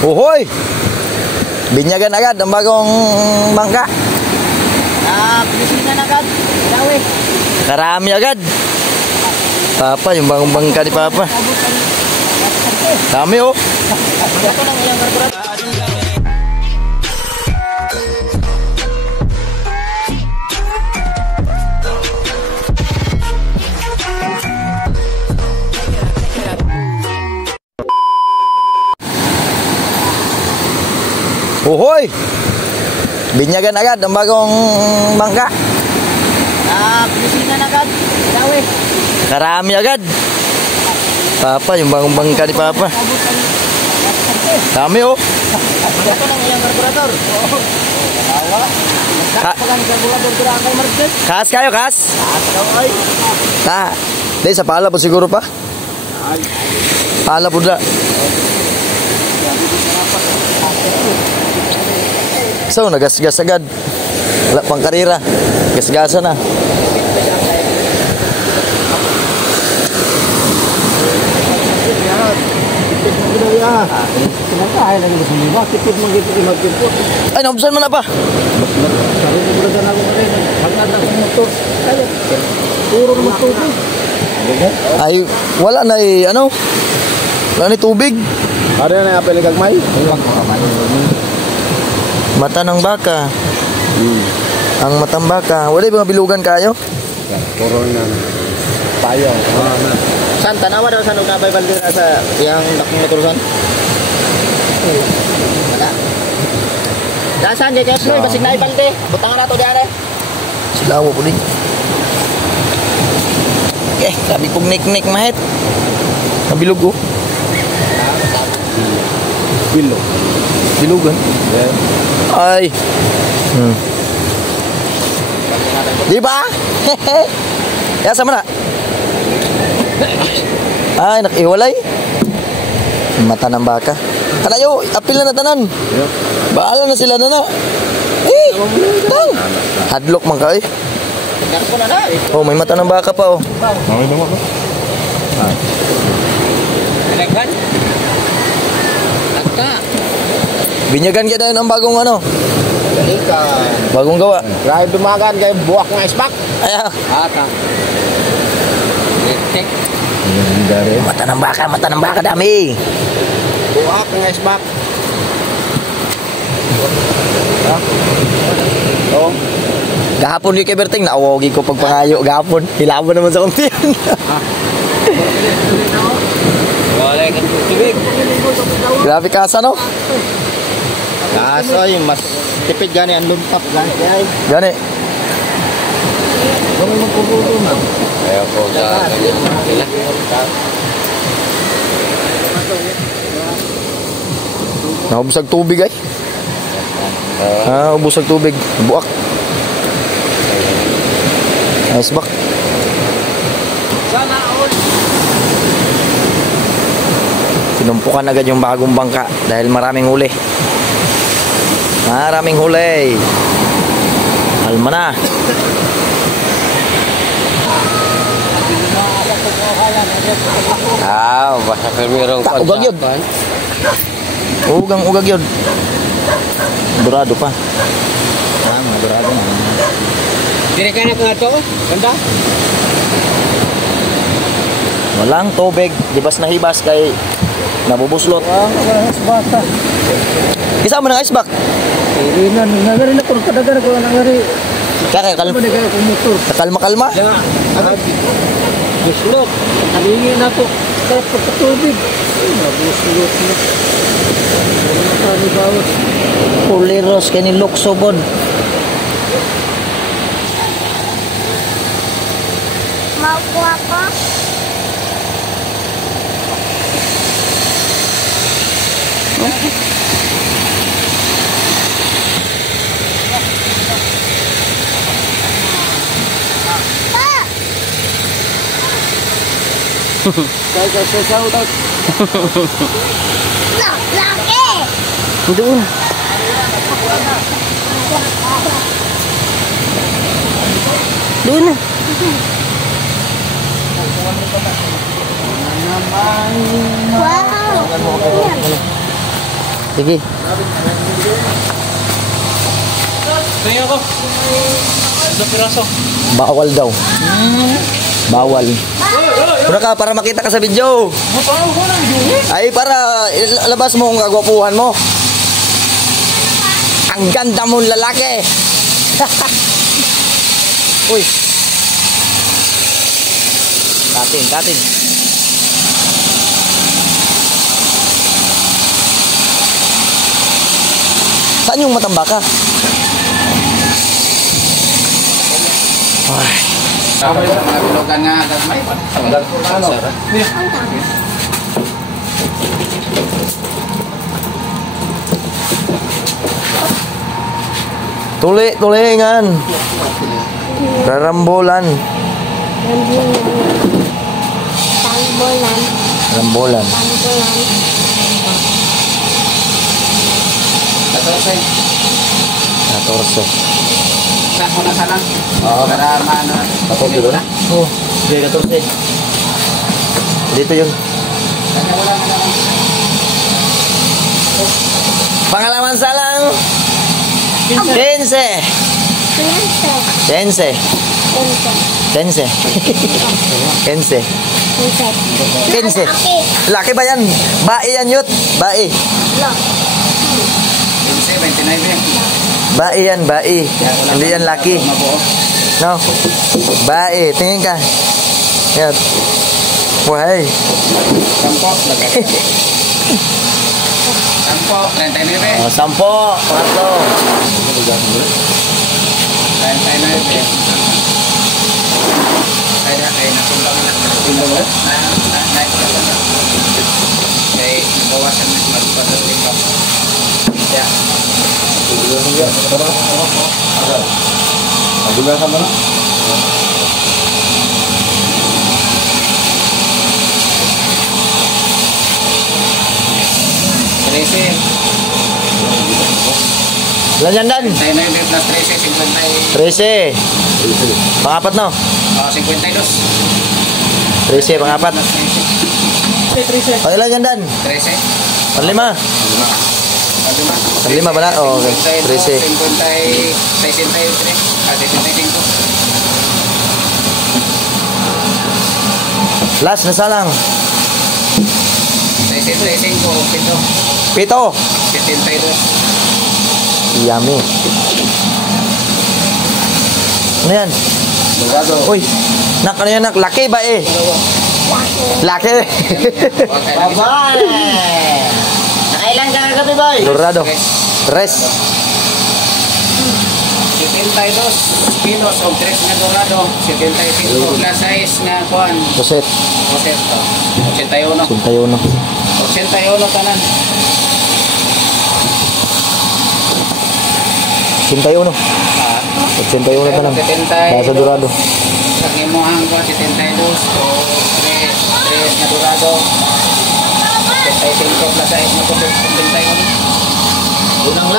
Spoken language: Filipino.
Uhoy! Binyagan agad ang bagong bangka. Pinisinan agad. Dawi. Karami agad. Papa, yung bagong bangka ni Papa. Dami oh. Ito lang yung karburat. Uhoy! Binyagan agad ang bagong bangka. Pinisinan agad. Dawi. Karami agad. Papa, yung bagong bangka ni Papa. Dami oh. Ito lang yung karburator. Pagkang karburator ko lang kay Marcos. Kas kayo, kas? Ay. Di, sa pala po siguro pa. Pala po na. So, nagasgas agad. Wala pang karira. Gasgasa na. Ay, naubsan mo na pa. Ay, wala na ano? Wala na tubig. Ada na apel gagmay? Mata ng baka. Ang matang baka. Wala yung mga bilugan kayo? Puro na payo. San tanawa daw sa nagabay balde sa yang dakong motorsan. Wala. Dasan jay kayo basig na balde. Butangan nato diare. Silawo po din. Eh, sabi pong nik-nik mahit. Nabilog oh. Bilog. Bilugan? Ay. Di ba? Yasa mo na. Ay, nakiwalay. Mata ng baka. Kanayo, apil na tanan. Baala na sila na. Tang. Hadlock man ka eh. Oh, may mata ng baka pa oh. May damo ko. Binyagan kita yun ang bagong ano. Ikan. Bagong gawa. Grabe dumagan kay buwak ng isbak. Ayaw. Ata. Mata ng baka dami. Buwak ng isbak. Oh. Gahapon yung kiberting, naawagi ko pagpangayo. Gahapon, hilabon naman sa kumpiyan. Grabe kasa no? Kaso yung mas tipid gani ang lumpap gani. Gani. Kung magpuputo na. Ayaw po sa kanila. Naubusag tubig ay. Ubusag tubig. Buak. Nice bak. Tinumpukan agad yung bagong bangka dahil maraming huli. Maraming huli. Alma na. Basta permirong Ugag yun. Ugag yun. Dorado pa. Dorado na. Dire ka na ka ito? Ganda? Walang tubig. Dibas na hibas kay nabubuslot. Isa mo ng ice back. Nangari na kung kadagar ko nangari. Kaya kalma-kalma. Buslot. Halingin na ko. Kaya pagkatubig. Nabuslot na. Kami bawas. Puliros kay ni Luxobon. Maupo ako. Kaya sa saudat. Laki! Doon. Doon na. Wow! Sige. Kaya ako. Sa piraso. Bawal daw. Bawal. Pura ka para makita ka sa video. Ay para ilabas mo ang kagwapuhan mo. Ang ganda mong lalaki. Uy. Katin. Saan yung matambaka? Ay. Tapos sa mga bilogan nga gagmay pa. Tulingan. Rarambulan. Tangbolan. Rambulan. Tangbolan. Kasi 14. sa kuna sana. Para maano. Tapos dito na? Oo. Hindi, 14. Dito yun. Kaya wala na lang. Pangalaman salang. 15. Pinse. 15. 15. 15. 15. Laki ba yan? Bae yan, yut. Bae. 29. Bae yan, bae. Hindi yan laki. No? Bae. Tingin ka. Yan. Why? Sampo, 39. Oh, 10. Pangatlo. 39. Kaya nakumbang na. Kaya bawasan na magpapasok ko. Ya. Maduga ka ba? Ilan yan, Dan? 39 plus 13, 13. Pangapat, no? 52. 13, pangapat. O, ilan yan, Dan? 13. Panlima. Panlima ba na? O, okay. 13. 65. Last na salang. 65. 7. 72. Yummy. Ano yan? Uy, nak, ano yan, nak? Laki ba eh? Laki. Bye-bye! Nakailan ka kagabi, boy? Dorado. 3. 72 kilos o 3 na dorado. 75 plus 6 na kuhan. Roset. 81. 81. 81 tanan. 81. 81 pa lang. Nasa Dorado. Ang imuhang ko 72 o 3 na dorado. 75 plus 6 na 71. Unang